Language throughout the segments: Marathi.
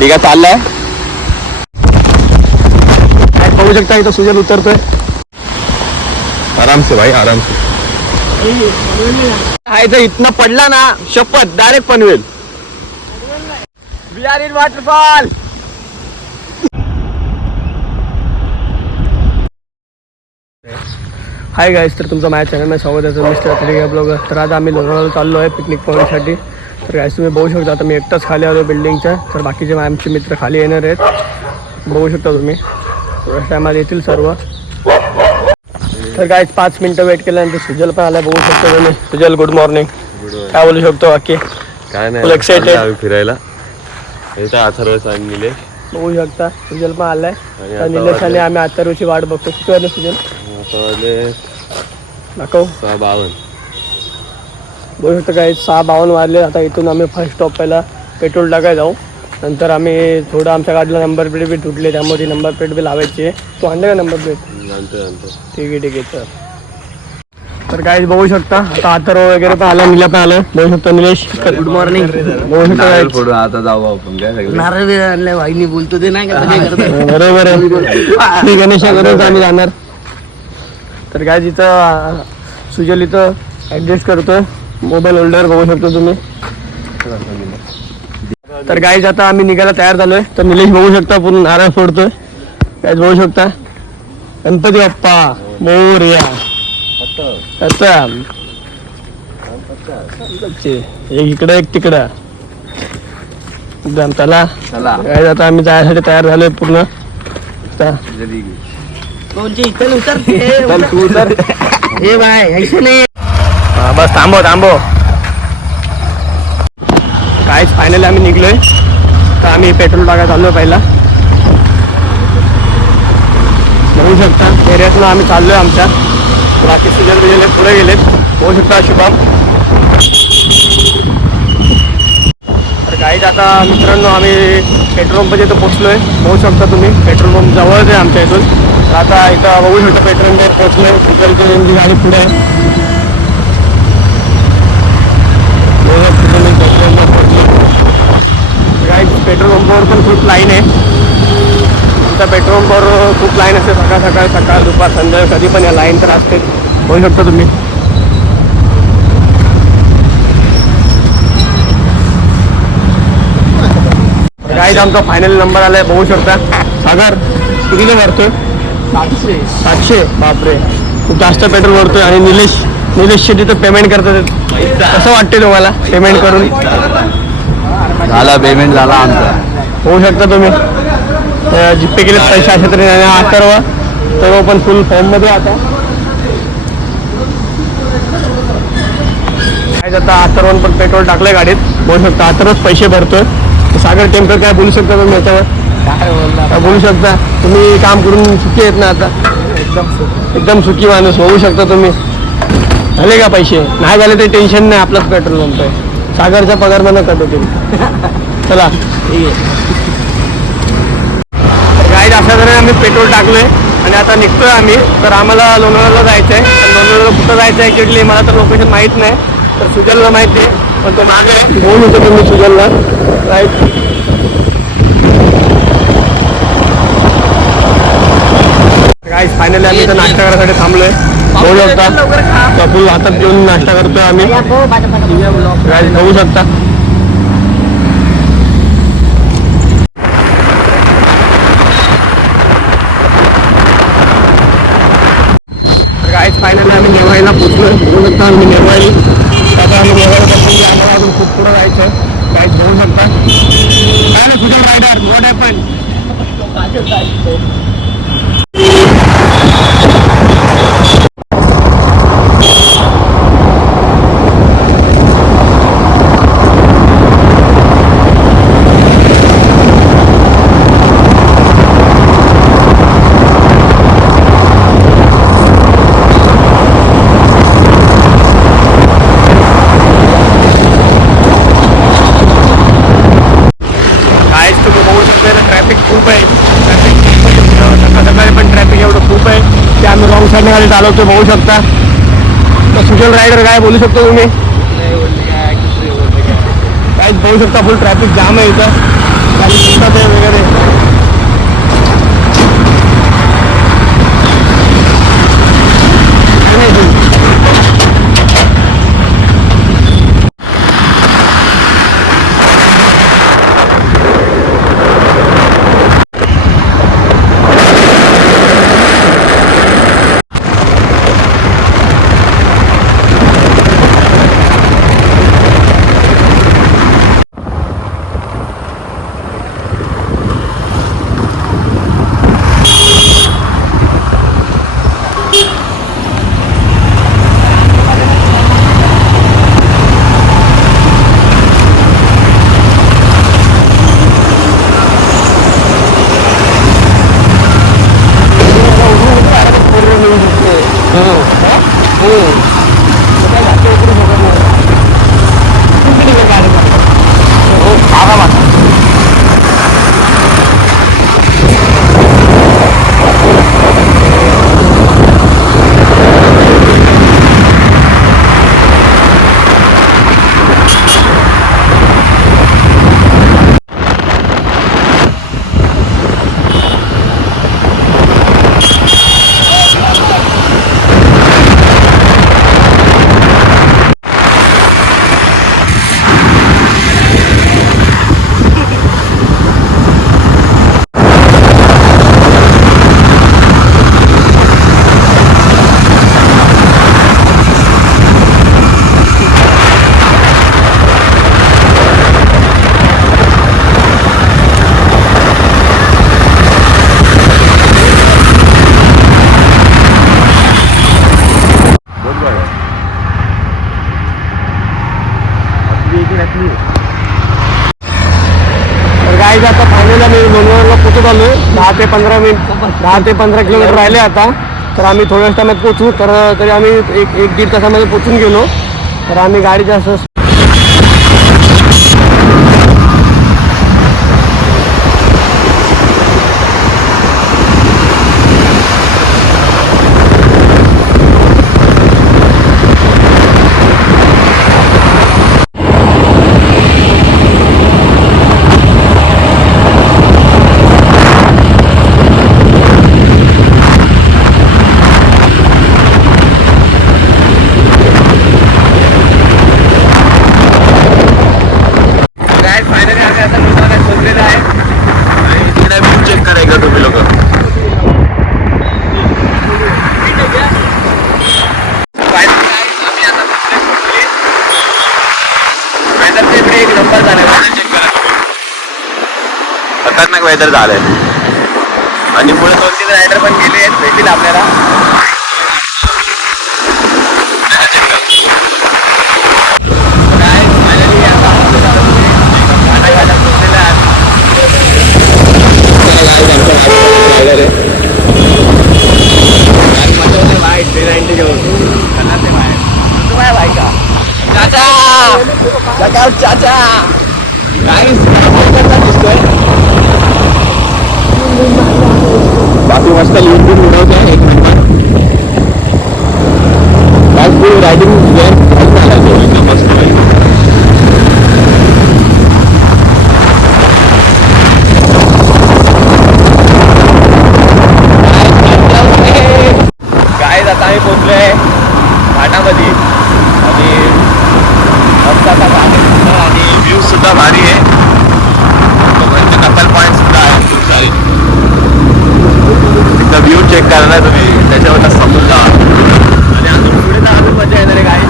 डिगा चाललाय. बघू शकता इथं सुजल उतरतोय आराम से भाई, आराम से. इथनं पडला ना शपथ direct Panvel. We are in waterfall. Hi guys, तर तुमचं माझ्या चॅनलमध्ये स्वागत आहे. मिस्टर त्रिया ब्लॉगर. तर आज आम्ही लोणावळा चाललो आहे पिकनिक पॉईंटसाठी. तर गाईज तुम्ही बघू शकता, आता मी एकटाच खाली आलो बिल्डिंगच्या. तर बाकीचे आमचे मित्र खाली येणार आहेत. बघू शकता तुम्ही, थोड्या टायमाला येतील सर्व. तर गाईज 5 मिनटं वेट केल्यानंतर सुजल पण आला. बघू शकतो तुम्ही. सुजल गुड मॉर्निंग. काय बोलू शकतो बाकी? काय नाही, फुल एक्साइटेड फिरायला. अथर्व निलेश बघू शकता. सुजल पण आलाय. निलेश आणि आम्ही अथर्वची वाट बघतो. किती वाजले सुजल? दाखव. 6:52. बघू शकतो काय 6:52 वाजले. आता इथून आम्ही फर्स्ट स्टॉप पहिला पेट्रोल टाकायला जाऊ. नंतर आम्ही थोडं आमच्या गाडीला नंबर प्लेट बी तुटले, त्यामुळे नंबर प्लेट बी लावायची आहे. तू आणले का नंबर प्लेट? ठीक आहे. तर काय बघू शकता, आता अथर्व वगैरे पण आला, निला पण आलं. बघू शकतो निलेश. Good morning. बघू शकतो आता जाऊ आपण. काय नारळ आणलाय वाईनी बोलतो ते नाही का? बरोबर आहे. गणेशाकडून आम्ही जाणार. तर काय इथं सुजल इथं ॲडजस्ट करतोय मोबाईल होल्डर. बघू शकतो तुम्ही. तर गाईज आता आम्ही निघायला तयार झालोय. तर निलेश बघू शकता पूर्ण नारळ फोडतोय. गाईज बघू शकता. गणपती बाप्पा मोरया. एक इकडं एक तिकडं. चला गाईज आता आम्ही जायसाठी तयार झालोय पूर्ण. बस थांबव. काहीच फायनली आम्ही निघलोय. तर आम्ही पेट्रोल टाकायला चाललोय पहिला. बघू शकता एरियातून आम्ही चाललोय आमच्या. बाकी सुजल गेले पुढे गेलेत. बघू शकता शुभम. तर काहीच आता मित्रांनो आम्ही पेट्रोल पंपाच्या इथं पोचलोय. बघू शकता तुम्ही पेट्रोल पंप जवळच आहे आमच्या इथून. तर आता इथं बघू शकता पेट्रोल पंप पोचलोय. सुजलची गाडी पुढे काय. पेट्रोल पंपावर पण खूप लाईन आहे. आमच्या पेट्रोल पंपावर खूप लाईन असते. सकाळ दुपार संध्याकाळ कधी पण या लाईन तर असते. बघू शकता तुम्ही. गाईज आमचा फायनल नंबर आलाय. बघू शकता. सागर कितीने भरतोय? 700. बापरे, खूप जास्त पेट्रोल भरतोय. आणि निलेश शेट्टी तर पेमेंट करतात. कसं वाटते तुम्हाला पेमेंट करून? झाला पेमेंट झाला आमचा. होऊ शकता तुम्ही. जीपे केले पैसे अशा तरी. अथर्व तो पण फुल फॉर्ममध्ये आता. काय आता अथर्वन पण पेट्रोल टाकलंय गाडीत. बघू शकता अथर्वच पैसे भरतोय. सागर टेम्पर काय बोलू शकता तुम्ही याच्यावर? काय बोलू शकता? तुम्ही काम करून सुखी आहेत ना आता? एकदम सुखी माणूस. होऊ शकता तुम्ही. झाले का पैसे? नाही झाले तरी टेन्शन नाही, आपलाच पेट्रोल पंप आहे. सागरचा पगार मला कट होतील. चला ठीक आहे. गाईज अशा तऱ्हेने आम्ही पेट्रोल टाकलोय आणि आता निघतोय आम्ही. तर आम्हाला लोणावळ्याला जायचं आहे. तर लोणावळ्याला कुठं जायचं आहे एक्झॅक्टली मला तर लोकेशन माहीत नाही. तर सुजलला माहिती आहे, पण तो मागे बोलू होतो तुम्ही सुजलला. राईट. गाईज फायनली आम्ही इथं नाश्ता करायसाठी थांबलोय. बघू शकता कपूल हातात घेऊन नाश्ता करतोय आम्ही. गाईज बघू शकता. गाईज फायनली आम्ही नेवाळीला पोचलोय. बघू शकता आम्ही नेवाळी. आता आम्ही नेवाळीपासून आम्हाला अजून खूप पुढं जायचं आहे. गाईज बघू शकता. काय ना सुजल रायडर व्हॉट हॅपन? ट्रॅफिक खूप आहे. सकाळी पण ट्रॅफिक एवढं खूप आहे ते आम्ही रॉंग साईडने गाडी चालवतो. बघू शकता. तर सुजल रायडर काय बोलू शकतो तुम्ही? काय बघू शकता फुल ट्रॅफिक जाम आहे इथं. खाली दिसतात आहे वगैरे. तर गाईज आता फायनली आम्ही लोणावळ्याला पोहोचत आलो. 10 ते 15 किलोमीटर राहिले आता. तर आम्ही थोड्याच टायमात पोहोचू. तर तरी आम्ही एक दीड तासामध्ये पोहोचून गेलो. तर आम्ही गाडीच्या असं चेक करायचं तुम्ही लोक. एक नंबर झाला. खतरनाक वेदर झालंय आणि पुढे 2-3 रायडर पण गेले भेटतील आपल्याला. चाचा बाकी मस्त लिहून पण उडवते आहे. एक नंबर रायडिंग मस्त काय आता आम्ही पोहोचलोय घाटामध्ये आणि आणि व्ह्यू सुद्धा भारी आहे. कपल पॉइंट सुद्धा आहे खूप सारे. एकदा व्ह्यू चेक करणार तुम्ही त्याच्यावर समजता आणि अजून पुढे तर अजून मजा येणार आहे. काय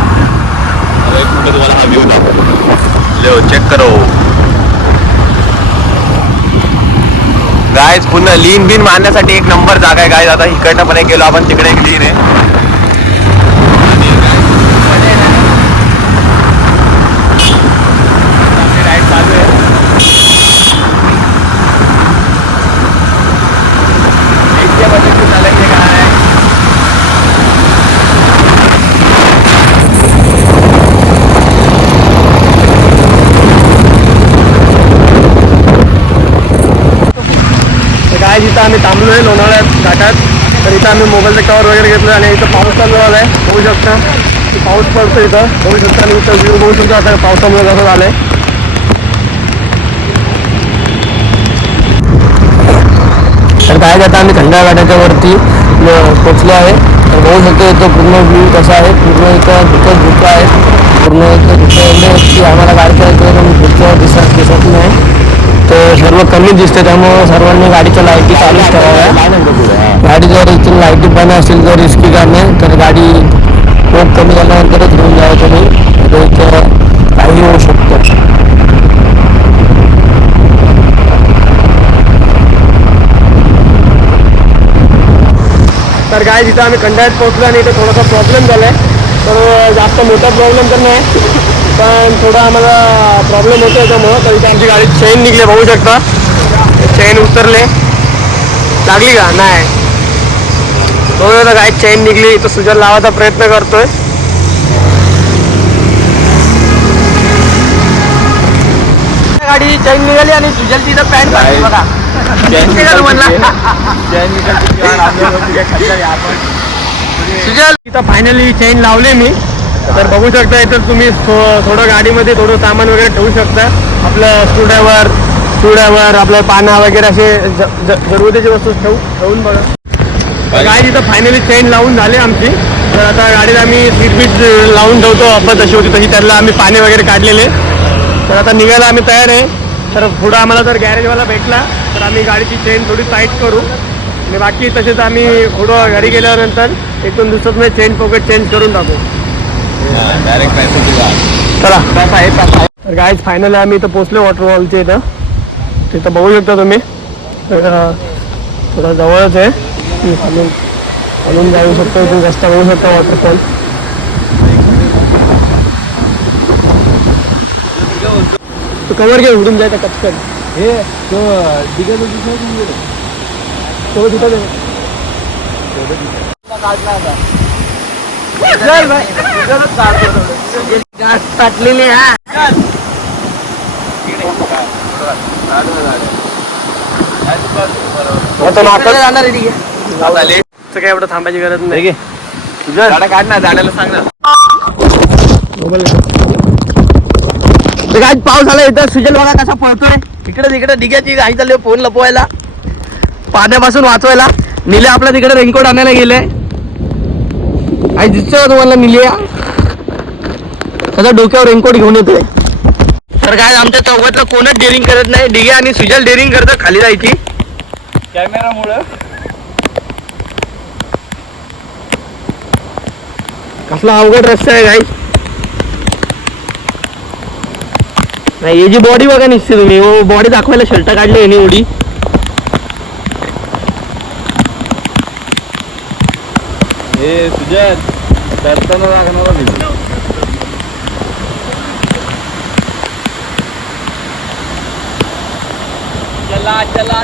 पुढे तुम्हाला हा व्ह्यू दाखव चेक करो. गायज पुन्हा लीन बिन मारण्यासाठी एक नंबर जागा आहे गायज. आता इकडनं पण एक गेलो आपण तिकडे एक लीन आहे. राईड चालू आहे. चालायचे काय काय जिथं आम्ही थांबलो आहे लोणावळ्यात घाटात. तर इथं आम्ही मोबाईलचा कवर वगैरे घेतलं आणि इथं पाऊस चालू झाला आहे. बघू शकता पाऊस पडतो इथं बघू शकता. आणि इथं व्ह्यू बघू शकतो आता पावसामुळे कसं झालं आहे. तर काय आता आम्ही खंडाळा घाटाच्या वरती पोचलो आहे. तर बघू शकतो इथं पूर्ण व्ह्यू कसा आहे. पूर्ण इथं धुकं आहे. पूर्ण इथं धुकं एवढे की आम्हाला गाडी चालवताना पुढचं दिसत नाही. तर सर्व कमी दिसते त्यामुळं सर्वांनी गाडीच्या लाईटी चालूच ठेवाव्या. गाडी जर इथून लाईटी बंद असेल तर रिस्की काम आहे. तर गाडी खूप कमी झाल्यानंतरच घेऊन जावं तुम्ही. तर इथं काही होऊ शकतं. तर काय तिथं आम्ही खंडाळ्यात पोहोचलो आणि इथे थोडासा प्रॉब्लेम झाला आहे. तर जास्त मोठा प्रॉब्लेम तर नाही, पण थोडा आम्हाला प्रॉब्लेम होतो त्याच्यामुळं. तर इथे आमची गाडी चेन निघले, बघू शकता. चेन उतरले, लागली का नाही. बघू शकता काय चेन निघली. इथं सुजल लावायचा प्रयत्न करतोय. गाडी चेन निघाली आणि सुजलची इथं पॅन्ट घातली बघा. सुजल इथं फायनली चेन लावले मी. तर बघू शकता इथं तुम्ही थोडं गाडीमध्ये थोडं सामान वगैरे ठेवू शकता. आपलं स्क्रूड्रायव्हर आपलं पाना वगैरे असे जरुरीची वस्तू ठेवून बघा. गाडी इथं फायनली चेन लावून झाली आमची. तर आता गाडीत आम्ही सीट बीट लावून ठेवतो. आपण तशी होती तशी त्याला आम्ही पाने वगैरे काढलेले. तर आता निघायला आम्ही तयार आहे. तर पुढं आम्हाला जर गॅरेजवाला भेटला तर आम्ही गाडीची चेन थोडी टाईट करू आणि बाकी तसेच आम्ही पुढं घरी गेल्यानंतर इथून दिवसात मी चेन पॉकेट चेंज करून टाकू. चला तर गाईज फायनली आम्ही इथं पोचलो वॉटरफॉलच्या इथं. तिथं बघू शकता तुम्ही. थोडा जवळच आहे. खालून जाऊ शकतो. तुम्ही रस्ता बघू शकता वॉटरफॉल. तो कवर घे उडून जायचा कचकन. हे टाकलेली काय एवढं थांबायची गरज नाही. काढ ना, झाडाला सांग ना. काय पाऊस आला इथं. सुजल बघा कसा पळतोय. इकडे तिकडे डिग्याची घाई चालली फोन लपवायला, पाण्यापासून वाचवायला. निले आपल्या तिकडे रेनकोट आणायला गेले. आई दिसतोय का तुम्हाला निलिया. त्याच्या डोक्यावर रेनकोट घेऊन येतोय. तर काय आमच्या चौकातलं कोणच डेअरिंग करत नाही. डिगे आणि सुजल डेअरिंग करतं खाली जायची कॅमेरामुळं. कसला अवघड रस्ता आहे. काय नाही याची बॉडी बघा निसते तुम्ही. बॉडी दाखवायला शर्ट काढले यांनी एवढी. हे सुजल तरताना लागणार नाही. चला चला.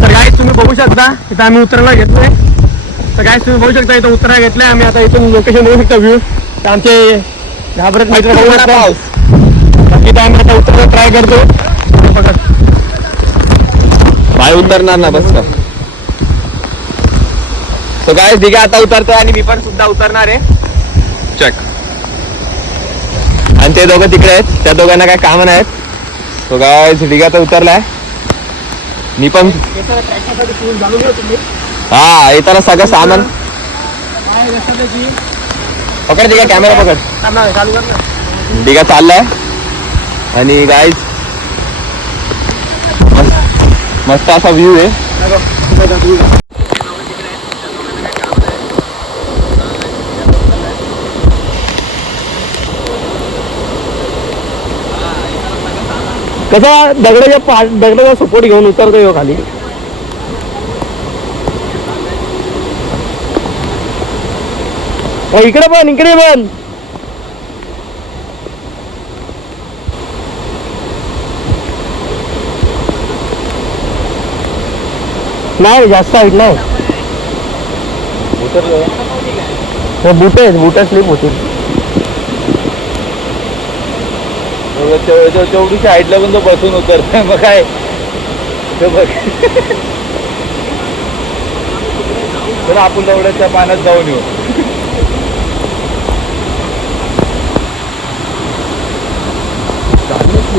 तर काय तुम्ही बघू शकता इथं आम्ही उतरायला घेतलोय. तर काय तुम्ही बघू शकता इथं उतरायला घेतलंय आम्ही. आता इथून लोकेशन बघू शकता व्ह्यू. तर आमचे घाबरत मित्र बघू शकता. बाकी तर आम्ही आता उतरायला ट्राय करतो. बघा बाय उतरणार ना बस का. तो काय ठीक आहे आता उतरतोय आणि मी पण सुद्धा उतरणार आहे. चेक. आणि ते दोघं तिकडे आहेत. त्या दोघांना काय काम नाहीत. तो काय ठीक आता उतरलाय. मी पण हा येताना सगळं सामान पकड. ठीक आहे कॅमेरा पकड. ठीक आहे चाललाय. आणि गाईज मस्त असा व्ह्यू आहे. कसा दगडाचा सपोर्ट घेऊन उतरतोय खाली. इकडे पण नाही जास्त हाईट नाही. बुट स्लिप होतील. तेवढीच हाईटला पण तो बसून उतरतोय. मग काय ते बघ. तर आपण तेवढ्या पाण्यात जाऊन येऊ.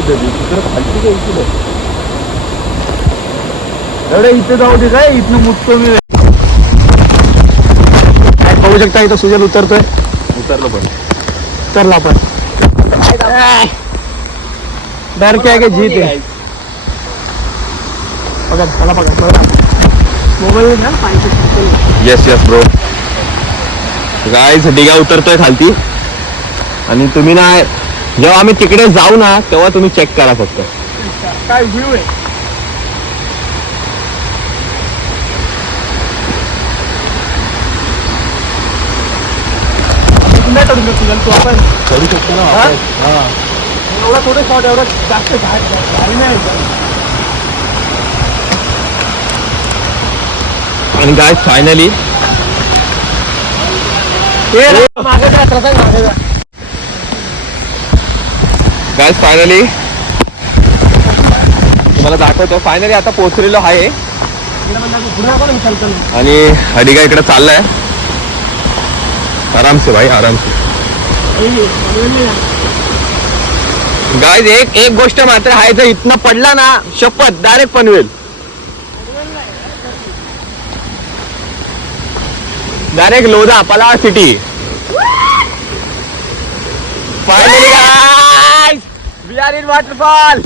तिथे तिकडे खालती काय इकडे एवढ्या इथे जाऊ दे काय इथनं मुटतो मी बघू शकता इथं सुजल उतरतोय. उतरलो पण उतरला पण डर क्या है कि जीत है. बघा मला बघा मोबाईल ना पाहिजे. येस येस ब्रो गाईज डिगा उतरतोय खालती आणि तुम्ही ना जेव्हा आम्ही तिकडे जाऊ ना तेव्हा तुम्ही चेक करा फक्त काय व्ह्यू आहे. तू आपण करू शकतो ना हा? हा एवढा थोडं शॉट एवढा जास्त भारी नाही. आणि गाय फायनली मागे जा प्रथम मागे जा. गाय फायनली तुम्हाला दाखवतो फायनली आता पोहोचलेलो आहे आणि हडिगा इकडे चाललाय आराम से भाई आराम से. गाइस एक गोष्ट मात्र आहे जर इथनं पडला ना शपथ direct Panvel direct Lodha Palava city. Finally guys we are in waterfall.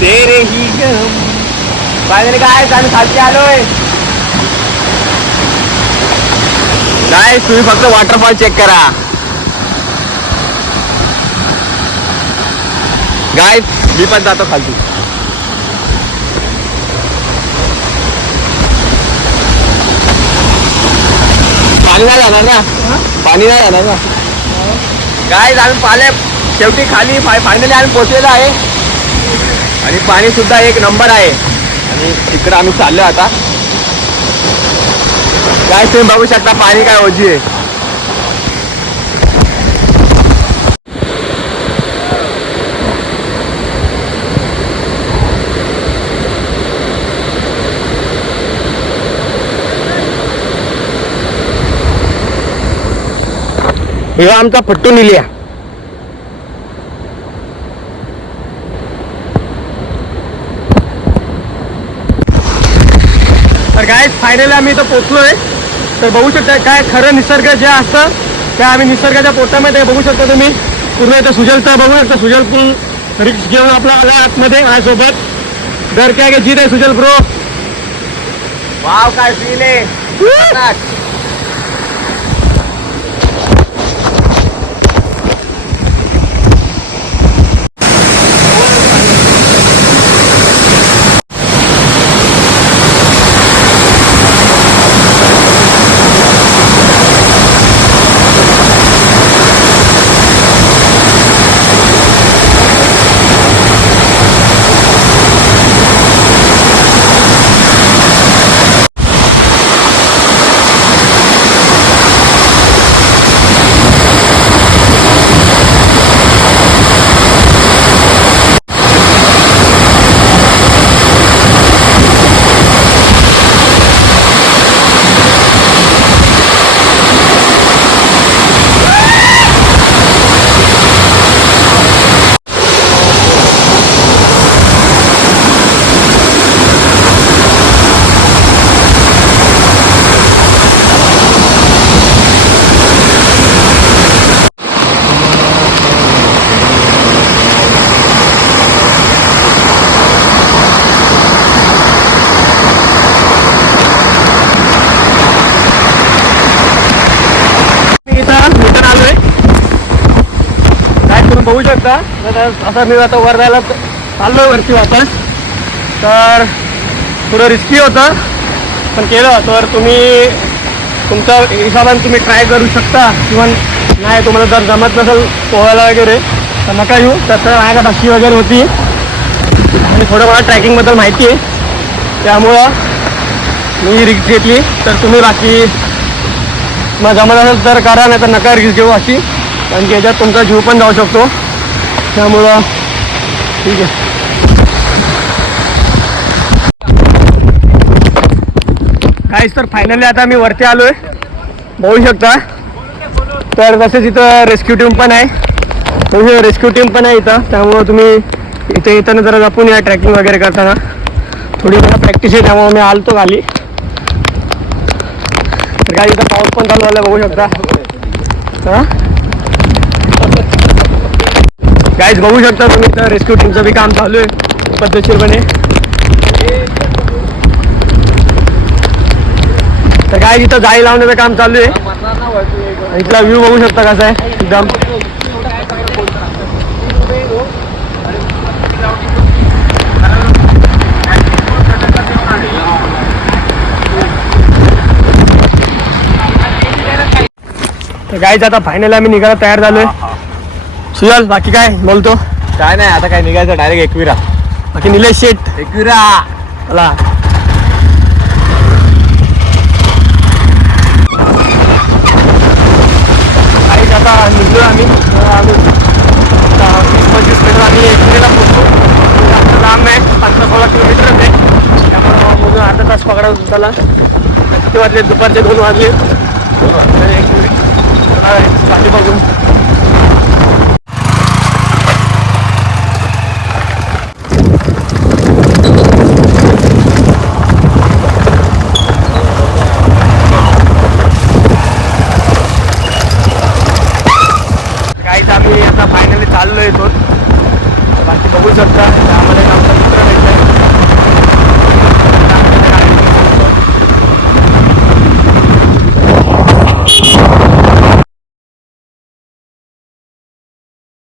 तेरे ही गम. फायनली गाइस आम्ही खालती आलोय. गाइस तुम्ही फक्त वॉटरफॉल चेक करा. गाइस मी पण जातो खालती. पाणी नाही जाणार ना पाणी नाही जाणार ना. गाइस आम्ही पाले शेवटी खाली फायनली आम्ही पोहोचलेलो आहे आणि पाणी सुद्धा एक नंबर आहे आणि तिकडं आम्ही चाललो आता. काय तुम्ही बघू शकता पाणी काय ओझी आहे. हे आमचा फट्टू निलिया. तर काय फायनली आम्ही इथं पोहोचलोय. तर बघू शकता काय खरं निसर्ग जे असतं त्या आम्ही निसर्गाच्या पोटामध्ये बघू शकता तुम्ही पूर्ण इथं सुजलचं बघू शकता. सुजल पण रिक्स घेऊन आपला आला आतमध्ये माझ्यासोबत. डर काय की जीत आहे सुजल ब्रो. वाव काय फील आहे. बघू शकता. असं मी आता वर जायला चाललोय वरती वापस. तर थोडं रिस्की होतं पण केलं तर तुम्ही तुमच्या हिशोबाने तुम्ही ट्राय करू शकता किंवा नाही तुम्हाला जर जमत नसेल पोहायला वगैरे तर नका येऊ. तसं माझ्या भाषी वगैरे होती आणि थोडं मला ट्रॅकिंगबद्दल माहिती आहे त्यामुळं मी रिस्क घेतली. तर तुम्ही बाकी मग जमत असेल तर करा नाही तर नका रिस्क घेऊ अशी. कारण की याच्यात तुमचा जीव पण जाऊ शकतो त्यामुळं ठीक आहे. काहीच तर फायनली आता मी वरती आलोय बघू शकता. तर तसेच इथं रेस्क्यू टीम पण आहे, रेस्क्यू टीम पण आहे इथं. त्यामुळं तुम्ही इथे येताना जरा जपून या ट्रॅकिंग वगैरे करताना. थोडी मला प्रॅक्टिस आहे त्यामुळे मी आलतो खाली. तर काय इथं पाऊस पण चालू झाला बघू शकता. हां गाईज बघू शकता तुम्ही इथं रेस्क्यू टीमचं बी काम चालू आहे पद्धतशीरपणे. तर काय इथं जाळी लावण्याचं काम चालू आहे. इथला व्ह्यू बघू शकता कसा आहे एकदम. तर गाईच आता फायनल आम्ही निघायला तयार झालोय. सुजल बाकी काय बोलतो? काय नाही, आता काय निघायचं डायरेक्ट एकविरा. बाकी निलेश शेठ एकविरा चला. गाईच आता निघलो आम्ही 20-25 मिनिट आम्ही एकविरेला पोहोचतो. जास्त लांब आहे, 15-16 किलोमीटरच आहे. त्यामुळे म्हणून अर्धा तास पकडा झाला. किती वाजले? दुपारचे 2 वाजले. तर एक मिनिट पाठी बघून. काहीच आम्ही आता फायनली चाललो येतो. बाकी बघू शकता आम्हाला एक आमचा मित्र भेटला.